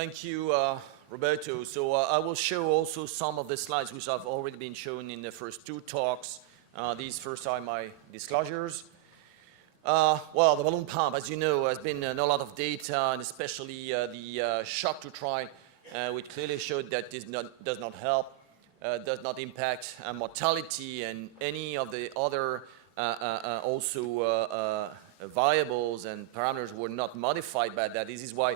Thank you, Roberto. So I will show also some of the slides which have already been shown in the first two talks. These first are my disclosures. Well, the balloon pump, as you know, has been a lot of data, and especially the SHOCK 2 trial, which clearly showed that this does not help, does not impact mortality, and any of the other variables and parameters were not modified by that. This is why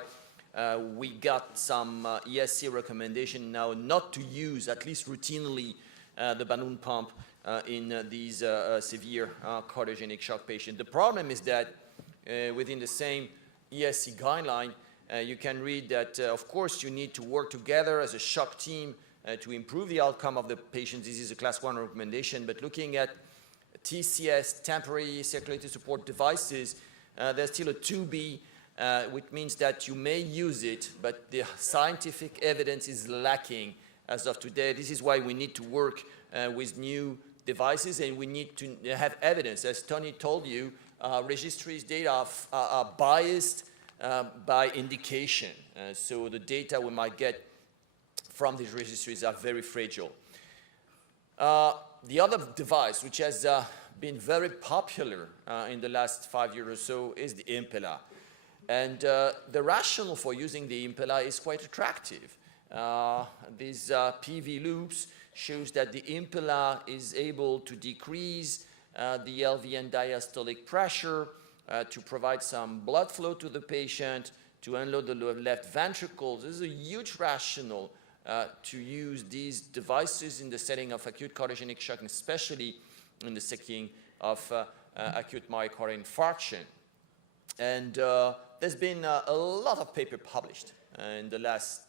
we got some ESC recommendation now not to use, at least routinely, the balloon pump in these severe cardiogenic shock patients. The problem is that within the same ESC guideline, you can read that, of course, you need to work together as a shock team to improve the outcome of the patients. This is a class 1 recommendation, but looking at TCS, temporary circulatory support devices, there's still a 2B, which means that you may use it, but the scientific evidence is lacking as of today. This is why we need to work with new devices, and we need to have evidence. As Tony told you, registries data are biased by indication. So the data we might get from these registries are very fragile. The other device, which has been very popular in the last 5 years or so, is the Impella. And the rationale for using the Impella is quite attractive. These PV loops shows that the Impella is able to decrease the LV and diastolic pressure, to provide some blood flow to the patient, to unload the left ventricle. This is a huge rationale to use these devices in the setting of acute cardiogenic shock, especially in the setting of acute myocardial infarction. And there's been a lot of paper published in the last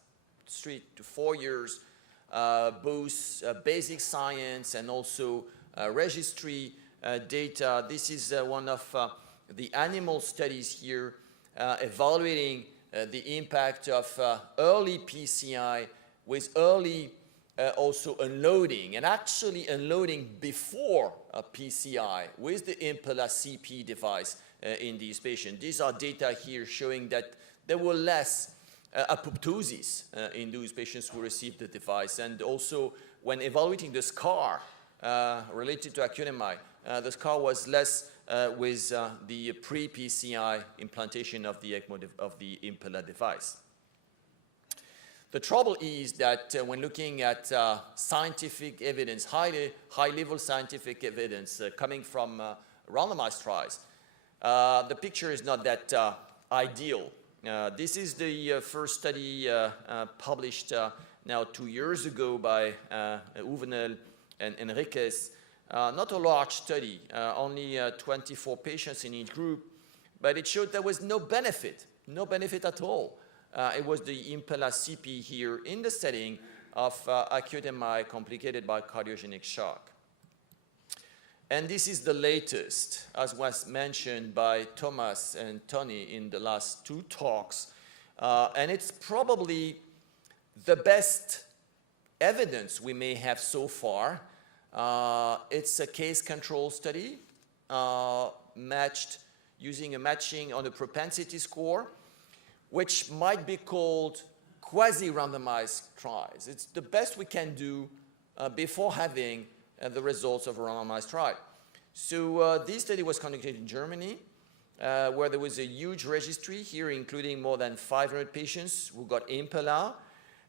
3 to 4 years, both basic science and also registry data. This is one of the animal studies here evaluating the impact of early PCI with early also unloading, and actually unloading before PCI with the Impella CP device in these patients. These are data here showing that there were less apoptosis in those patients who received the device. And also, when evaluating the scar related to acute MI, the scar was less with the pre-PCI implantation of the ECMO of the Impella device. The trouble is that when looking at scientific evidence, high-level scientific evidence coming from randomized trials, the picture is not that ideal. This is the first study published now 2 years ago by Uvenel and Enriquez. Not a large study, only 24 patients in each group, but it showed there was no benefit at all. It was the Impella CP here in the setting of acute MI complicated by cardiogenic shock. And this is the latest, as was mentioned by Thomas and Tony in the last 2 talks. And it's probably the best evidence we may have so far. It's a case control study matched using a matching on a propensity score, which might be called quasi-randomized trials. It's the best we can do before having the results of a randomized trial. So this study was conducted in Germany, where there was a huge registry here, including more than 500 patients who got Impella,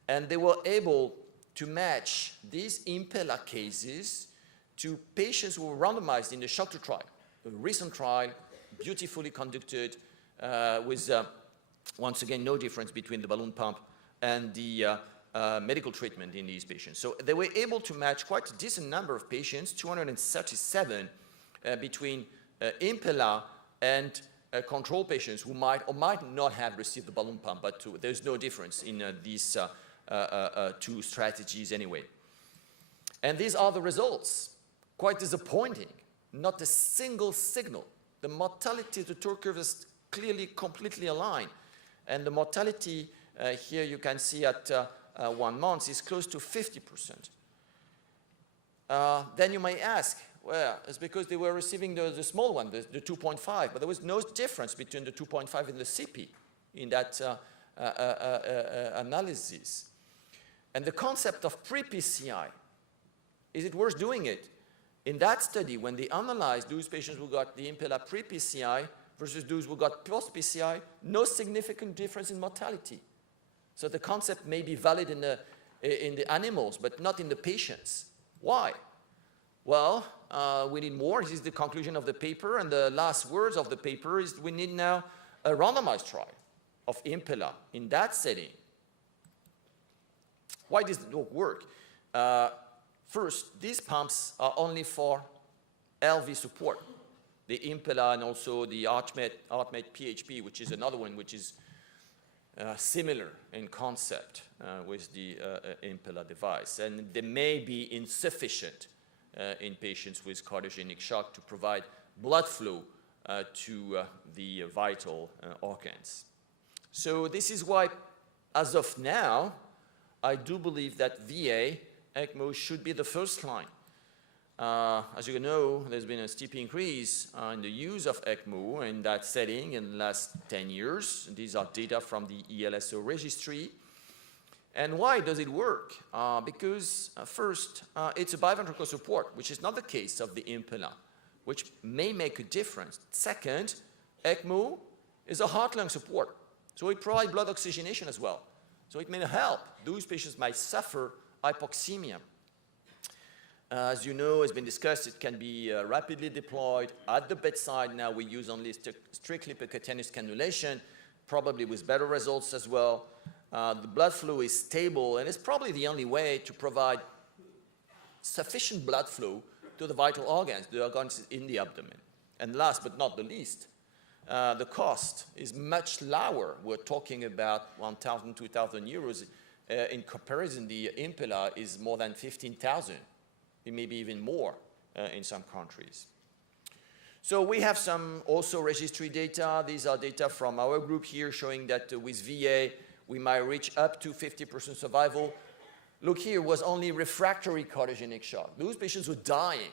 and they were able to match these Impella cases to patients who were randomized in the SHOCK 2 trial, a recent trial, beautifully conducted, with once again no difference between the balloon pump and the medical treatment in these patients. So they were able to match quite a decent number of patients, 237, between Impella and control patients who might or might not have received the balloon pump, but there's no difference in these 2 strategies anyway. And these are the results. Quite disappointing. Not a single signal. The mortality of the TOR curve is clearly completely aligned. And the mortality here you can see at 1 month is close to 50%. Then you may ask, well, it's because they were receiving the small one, the 2.5, but there was no difference between the 2.5 and the CP in that analysis. And the concept of pre-PCI, is it worth doing it? In that study, when they analyzed those patients who got the Impella pre-PCI versus those who got post-PCI, no significant difference in mortality. So the concept may be valid in the animals, but not in the patients. Why? Well, we need more. This is the conclusion of the paper, and the last words of the paper is we need now a randomized trial of Impella in that setting. Why does it not work? First, these pumps are only for LV support. The Impella and also the HeartMate PHP, which is another one which is similar in concept with the Impella device. And they may be insufficient in patients with cardiogenic shock to provide blood flow to the vital organs. So this is why, as of now, I do believe that VA ECMO should be the first line. As you know, there's been a steep increase in the use of ECMO in that setting in the last 10 years. These are data from the EuroELSO registry. And why does it work? Because first, it's a biventricular support, which is not the case of the Impella, which may make a difference. Second, ECMO is a heart-lung support, so it provides blood oxygenation as well. So it may help. Those patients might suffer hypoxemia. As you know, it's been discussed, it can be rapidly deployed at the bedside. Now we use only strictly percutaneous cannulation, probably with better results as well. The blood flow is stable, and it's probably the only way to provide sufficient blood flow to the vital organs, the organs in the abdomen. And last but not the least, the cost is much lower. We're talking about 1,000, 2,000 euros. In comparison, the Impella is more than 15,000. It may be even more in some countries. So we have some also registry data. These are data from our group here showing that with VA, we might reach up to 50% survival. Look here, was only refractory cardiogenic shock. Those patients were dying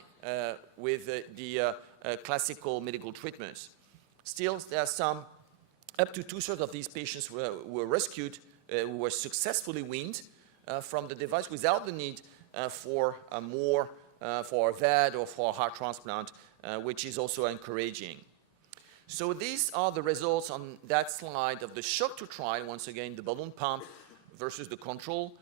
with the classical medical treatments. Still, there are some, up to 2/3 of these patients were rescued, were successfully weaned from the device without the need for a VAD or for a heart transplant, which is also encouraging. So these are the results on that slide of the SHOCK 2 trial, once again, the balloon pump versus the control.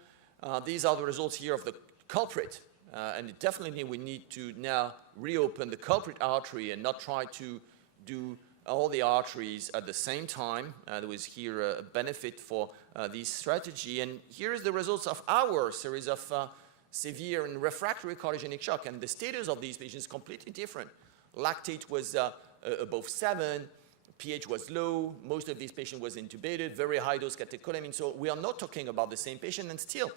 These are the results here of the culprit, and definitely we need to now reopen the culprit artery and not try to do all the arteries at the same time. There was here a benefit for this strategy, and here is the results of our series of severe and refractory cardiogenic shock, and the status of these patients is completely different. Lactate was above 7, pH was low, most of these patients was intubated, very high dose catecholamine, so we are not talking about the same patient, and still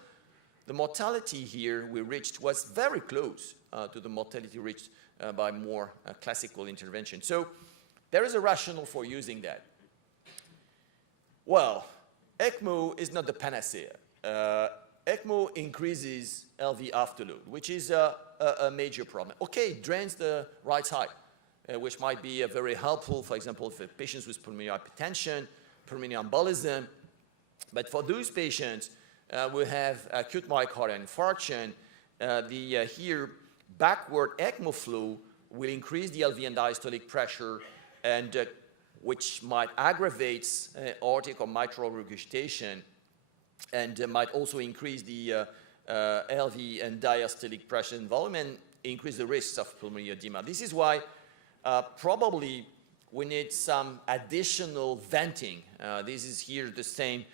the mortality here we reached was very close to the mortality reached by more classical intervention. So there is a rationale for using that. Well, ECMO is not the panacea. ECMO increases LV afterload, which is a major problem. Okay, it drains the right side, which might be very helpful, for example, for patients with pulmonary hypertension, pulmonary embolism. But for those patients who have acute myocardial infarction, here backward ECMO flow will increase the LV and diastolic pressure, and which might aggravate aortic or mitral regurgitation, and might also increase the LV and diastolic pressure and volume and increase the risks of pulmonary edema. This is why probably we need some additional venting. This is here the same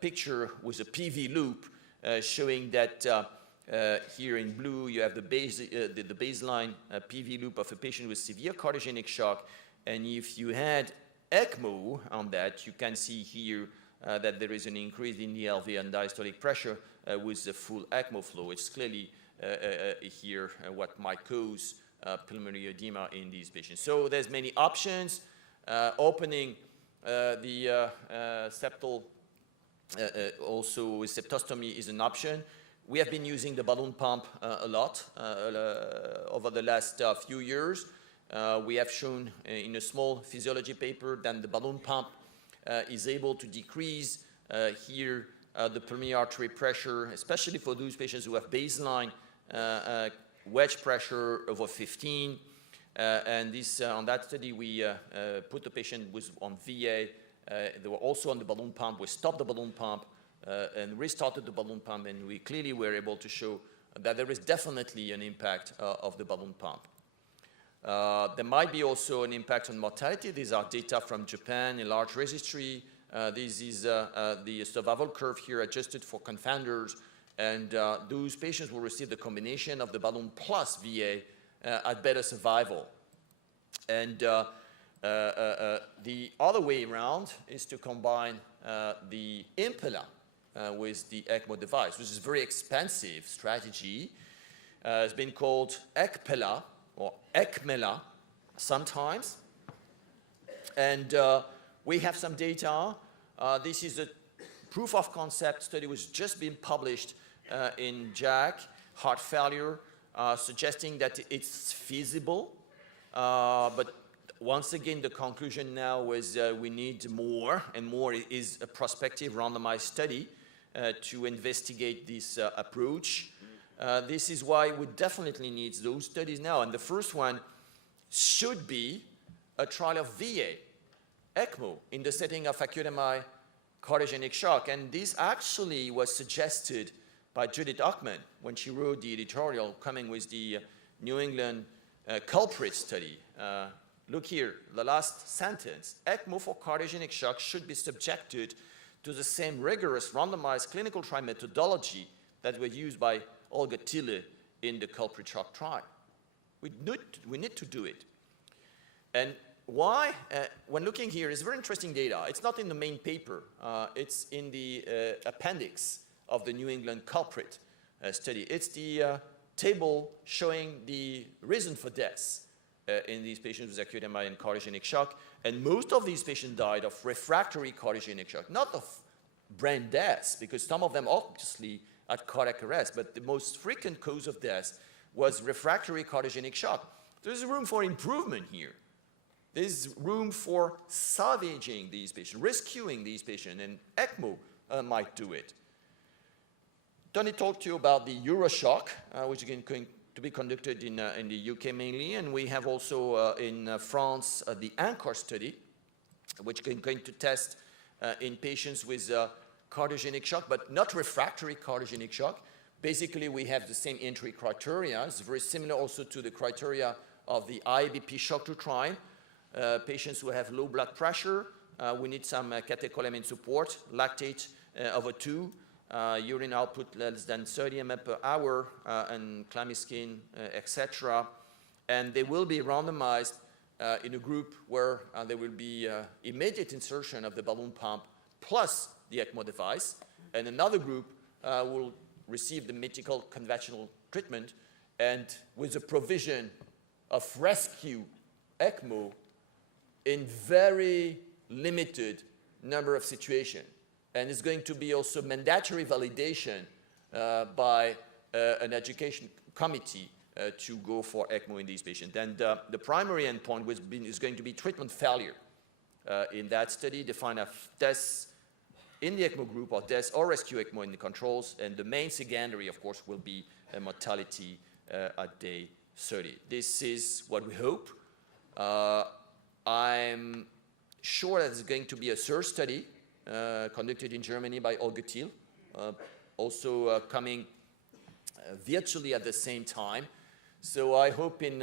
picture with a PV loop showing that here in blue you have the baseline PV loop of a patient with severe cardiogenic shock, and if you had ECMO on that, you can see here that there is an increase in the LV and diastolic pressure with the full ECMO flow. It's clearly here what might cause pulmonary edema in these patients. So there's many options. Opening the septal also with septostomy is an option. We have been using the balloon pump a lot over the last few years. We have shown in a small physiology paper that the balloon pump is able to decrease Here, the pulmonary artery pressure, especially for those patients who have baseline wedge pressure over 15. And this, on that study, we put the patient on VA. They were also on the balloon pump. We stopped the balloon pump and restarted the balloon pump, and we clearly were able to show that there is definitely an impact of the balloon pump. There might be also an impact on mortality. These are data from Japan, a large registry. This is the survival curve here adjusted for confounders, and those patients will receive the combination of the balloon plus VA at better survival. And the other way around is to combine the Impella with the ECMO device, which is a very expensive strategy. It's been called ECPella or ECMELA sometimes. And we have some data. This is a proof of concept study which has just been published in JACC, heart failure, suggesting that it's feasible. But once again, the conclusion now is we need more, and more is a prospective randomized study to investigate this approach. This is why we definitely need those studies now. And the first one should be a trial of VA, ECMO, in the setting of acute MI cardiogenic shock. And this actually was suggested by Judith Hochman when she wrote the editorial coming with the New England culprit study. Look here, the last sentence. ECMO for cardiogenic shock should be subjected to the same rigorous randomized clinical trial methodology that were used by Olga Tille in the culprit shock trial. We need to do it. And why? When looking here, it's very interesting data. It's not in the main paper. It's in the appendix of the New England culprit study. It's the table showing the reason for death in these patients with acute MI and cardiogenic shock. And most of these patients died of refractory cardiogenic shock, not of brain death, because some of them obviously had cardiac arrest, but the most frequent cause of death was refractory cardiogenic shock. There's room for improvement here. There's room for salvaging these patients, rescuing these patients, and ECMO might do it. Tony talked to you about the EuroSHOCK, which is going to be conducted in the UK mainly, and we have also in France the ANCHOR study, which is going to test in patients with cardiogenic shock, but not refractory cardiogenic shock. Basically, we have the same entry criteria. It's very similar also to the criteria of the ABP-SHOCK trial. Patients who have low blood pressure, we need some catecholamine support, lactate over 2, urine output less than 30 ml per hour, and clammy skin, etc. And they will be randomized in a group where there will be immediate insertion of the balloon pump plus the ECMO device, and another group will receive the medical conventional treatment, and with the provision of rescue ECMO in very limited number of situations. And it's going to be also mandatory validation by an education committee to go for ECMO in these patients. And the primary endpoint is going to be treatment failure. In that study, defined as deaths in the ECMO group or deaths or rescue ECMO in the controls. And the main secondary, of course, will be a mortality at day 30. This is what we hope. I'm sure that there's going to be a third study conducted in Germany by Olga Tille, also coming virtually at the same time. So I hope in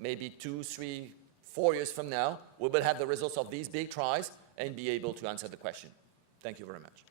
maybe 2, 3, 4 years from now, we will have the results of these big trials and be able to answer the question. Thank you very much.